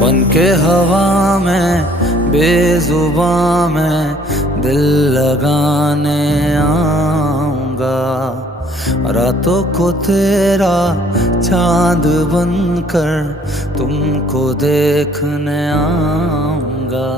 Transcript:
बन के हवा में बेजुबां में दिल लगाने आऊंगा। रातों को तेरा चांद बनकर तुमको देखने आऊंगा।